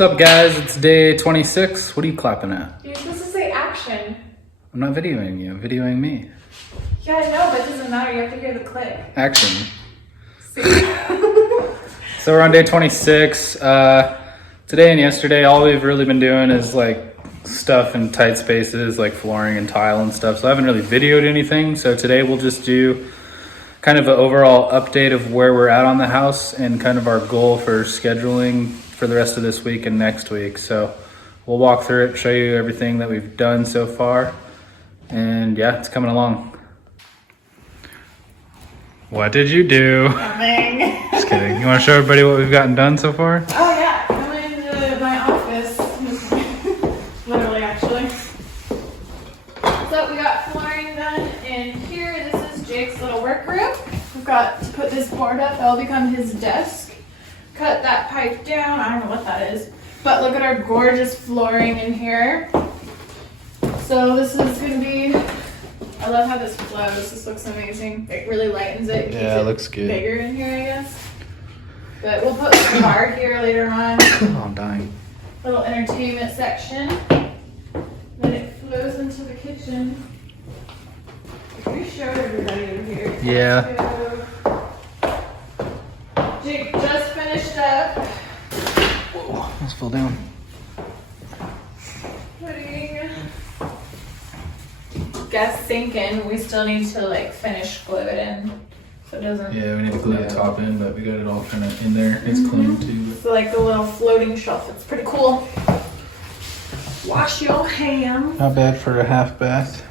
What's up, guys? It's day 26. What are you clapping at? You're supposed to say action. I'm not videoing you. I'm videoing me. Yeah, I know, but it doesn't matter. You have to hear the click. Action. See? So we're on day 26. Today and yesterday, all we've really been doing is like stuff in tight spaces, like flooring and tile and stuff. So I haven't really videoed anything. So today we'll just do kind of an overall update of where we're at on the house and kind of our goal for scheduling for the rest of this week and next week. So we'll walk through it, show you everything that we've done so far. And yeah, it's coming along. What did you do? Nothing. Just kidding. You want to show everybody what we've gotten done so far? Oh yeah, come into my office. Literally, actually. So we got flooring done in here. This is Jake's little work room. We've got to put this board up. That'll become his desk. Cut that pipe down. I don't know what that is. But look at our gorgeous flooring in here. So this is going to be, I love how this flows. This looks amazing. It really lightens it. Yeah, it looks good. Bigger in here, I guess. But we'll put the bar here later on. Oh, I'm dying. Little entertainment section. Then it flows into the kitchen. We showed everybody over here. Yeah. Jake just finished up Whoa, almost fell down. putting gas sink in. We still need to like finish glue it in so it doesn't. Yeah, we need to glue the top in, but we got it all kind of in there. It's clean too. So like the little floating shelf. It's pretty cool. Wash your hands. Not bad for a half bath.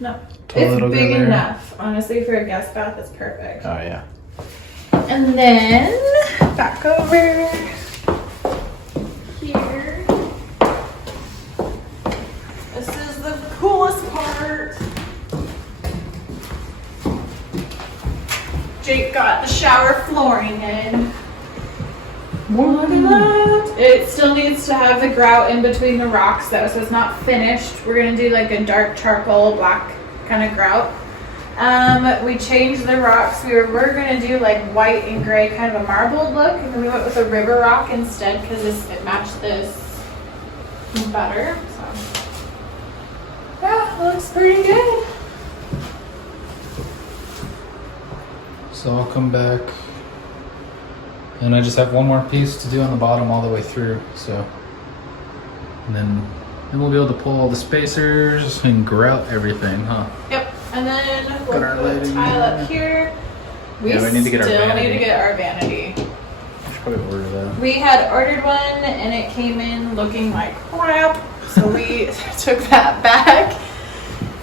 No, Toilet it's will go big there. enough. Honestly, for a guest bath, it's perfect. Oh yeah. And then back over here. This is the coolest part. Jake got the shower flooring in. Look at that. It still needs to have the grout in between the rocks though, so it's not finished. We're gonna do like a dark charcoal black kind of grout. We changed the rocks. We were gonna do like white and gray kind of a marbled look, and then we went with a river rock instead because it matched this better. So yeah, it looks pretty good. So I'll come back. And I just have one more piece to do on the bottom all the way through. So, and then we'll be able to pull all the spacers and grout everything, huh? Yep. And then we'll Got our put lighting tile there. up here. Yeah, we need to get our still vanity. need to get our vanity. I should probably order that. We had ordered one and it came in looking like crap, so we took that back,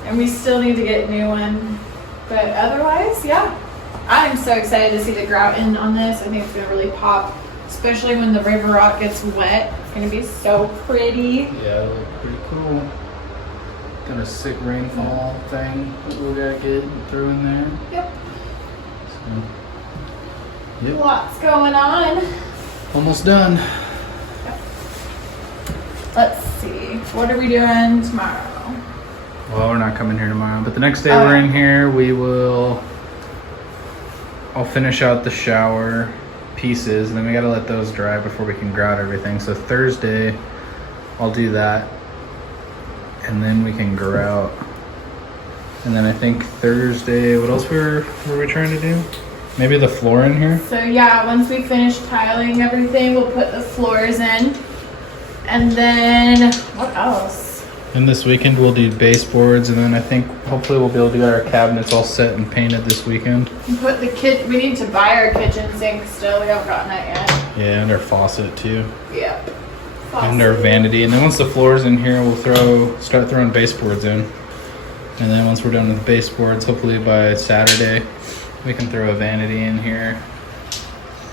and we still need to get a new one. But otherwise, yeah, I'm so excited to see the grout in on this. I think it's gonna really pop, especially when the river rock gets wet. It's gonna be so pretty. Yeah, it'll look pretty cool. Got a sick rainfall thing that we gotta get through in there. Yep. So, yep. Lots going on. Almost done. Let's see. What are we doing tomorrow? Well, we're not coming here tomorrow, but the next day Oh, we're yeah. in here, I'll finish out the shower pieces, and then we gotta let those dry before we can grout everything. So Thursday, I'll do that, and then we can grout. And then I think Thursday, what else were we trying to do? Maybe the floor in here? So yeah, once we finish tiling everything, we'll put the floors in. And then, what else? And this weekend we'll do baseboards, and then I think hopefully we'll be able to get our cabinets all set and painted this weekend. And put the we need to buy our kitchen sink still. We haven't gotten that yet. Yeah, and our faucet too. Yep. And our vanity. And then once the floor's in here, we'll start throwing baseboards in. And then once we're done with baseboards, hopefully by Saturday, we can throw a vanity in here.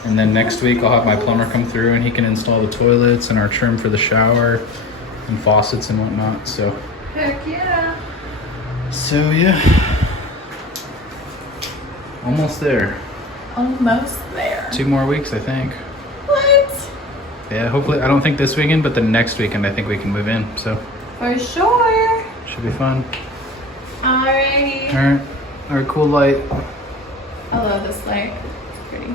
And then next week I'll have my plumber come through and he can install the toilets and our trim for the shower and faucets and whatnot. So Heck yeah. yeah. Almost there. Almost there. 2 more weeks, I think. What? Yeah, hopefully, I don't think this weekend, but the next weekend I think we can move in. So For sure. should be fun. Alrighty. All right, cool light. I love this light. It's pretty.